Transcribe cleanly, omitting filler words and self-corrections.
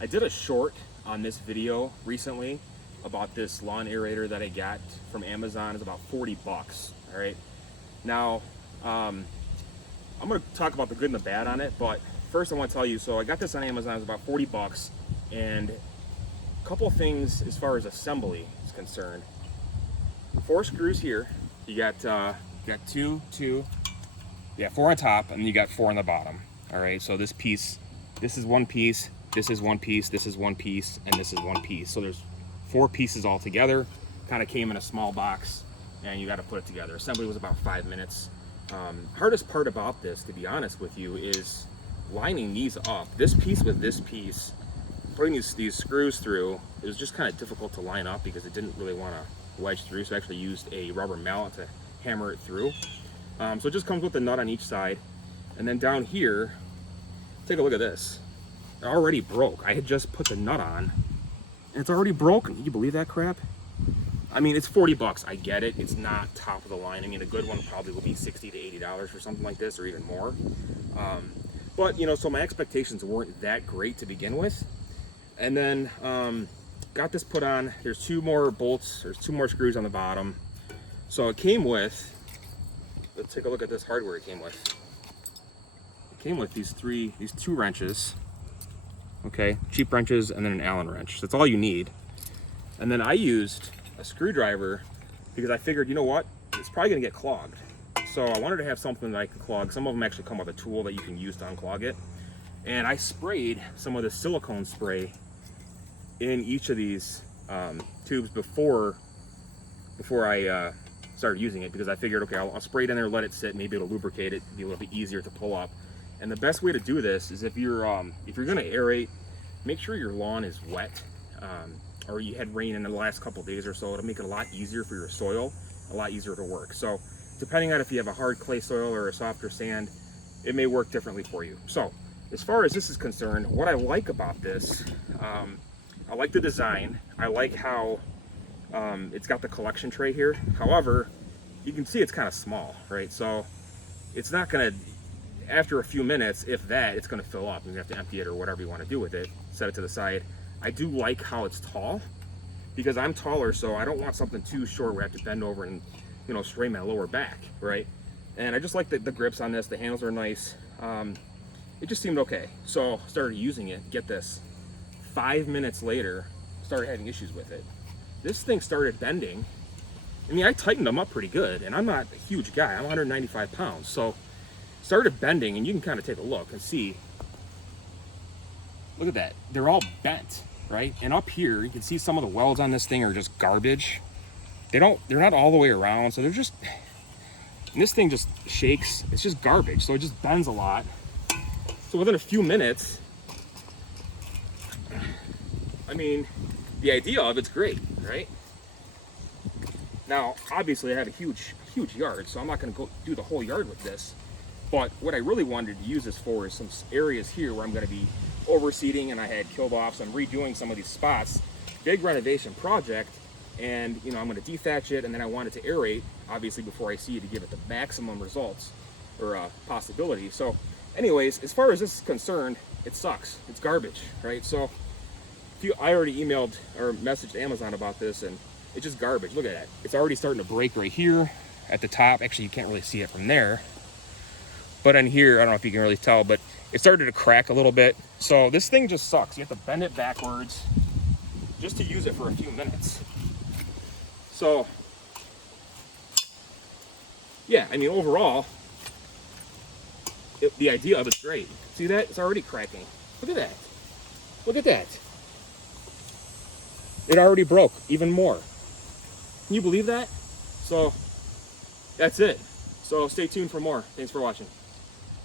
I did a short on this video recently about this lawn aerator that I got from Amazon. It's about 40 bucks. All right. Now, I'm going to talk about the good and the bad on it, but first I want to tell you, so I got this on Amazon. It's about 40 bucks, and a couple of things as far as assembly is concerned. 4 screws here. You got 4 on top, and you got 4 on the bottom. All right, so this is one piece, this is one piece, this is one piece, and this is one piece. So there's 4 pieces all together. Kind of came in a small box, and you got to put it together. Assembly was about 5 minutes. Hardest part about this, to be honest with you, is lining these up. This piece with this piece, putting these screws through, it was just kind of difficult to line up because it didn't really want to wedge through. So I actually used a rubber mallet to hammer it through. So it just comes with a nut on each side. And then down here, take a look at this. It already broke. I had just put the nut on, and it's already broken. Can you believe that crap? I mean, it's 40 bucks. I get it. It's not top of the line. I mean, a good one probably will be $60 to $80 for something like this, or even more. But, you know, so my expectations weren't that great to begin with. And then got this put on. There's 2 more bolts. There's 2 more screws on the bottom. So it came with, let's take a look at this hardware it came with. It came with these 2 wrenches. Okay, cheap wrenches, and then an Allen wrench. That's all you need. And then I used a screwdriver because I figured, you know what, it's probably gonna get clogged. So I wanted to have something that I could clog. Some of them actually come with a tool that you can use to unclog it. And I sprayed some of the silicone spray in each of these tubes before I started using it, because I figured, okay, I'll spray it in there, let it sit, maybe it'll lubricate it, be a little bit easier to pull up. And the best way to do this is if you're gonna aerate, make sure your lawn is wet, or you had rain in the last couple days or so. It'll make it a lot easier for your soil, a lot easier to work. So depending on if you have a hard clay soil or a softer sand, it may work differently for you. So as far as this is concerned, what I like about this, I like the design. I like how it's got the collection tray here. However, you can see it's kind of small, right? So it's not gonna, after a few minutes, if that, it's gonna fill up. You have to empty it or whatever you want to do with it, set it to the side. I do like how it's tall, because I'm taller, so I don't want something too short where I have to bend over and, you know, strain my lower back, right? And I just like the grips on this. The handles are nice. It just seemed okay. So started using it. Get this, 5 minutes later, started having issues with it. This thing started bending. I mean, I tightened them up pretty good, and I'm not a huge guy. I'm 195 pounds. So started bending, and you can kind of take a look and see. Look at that. They're all bent, right? And up here, you can see some of the welds on this thing are just garbage. They're not all the way around, so they're just, and this thing just shakes. It's just garbage, so it just bends a lot. So within a few minutes, I mean, the idea of it's great, right? Now, obviously I have a huge yard, so I'm not gonna go do the whole yard with this. But what I really wanted to use this for is some areas here where I'm gonna be overseeding, and I had killed off, so I'm redoing some of these spots. Big renovation project, and you know, I'm gonna dethatch it, and then I wanted to aerate, obviously, before I seed to give it the maximum results or possibility. So anyways, as far as this is concerned, it sucks. It's garbage, right? So I already emailed or messaged Amazon about this, and it's just garbage. Look at that. It's already starting to break right here at the top. Actually, you can't really see it from there. But in here, I don't know if you can really tell, but it started to crack a little bit. So this thing just sucks. You have to bend it backwards just to use it for a few minutes. So, yeah, I mean, overall, the idea of it's great. See that? It's already cracking. Look at that. Look at that. It already broke even more. Can you believe that? So, that's it. So stay tuned for more. Thanks for watching.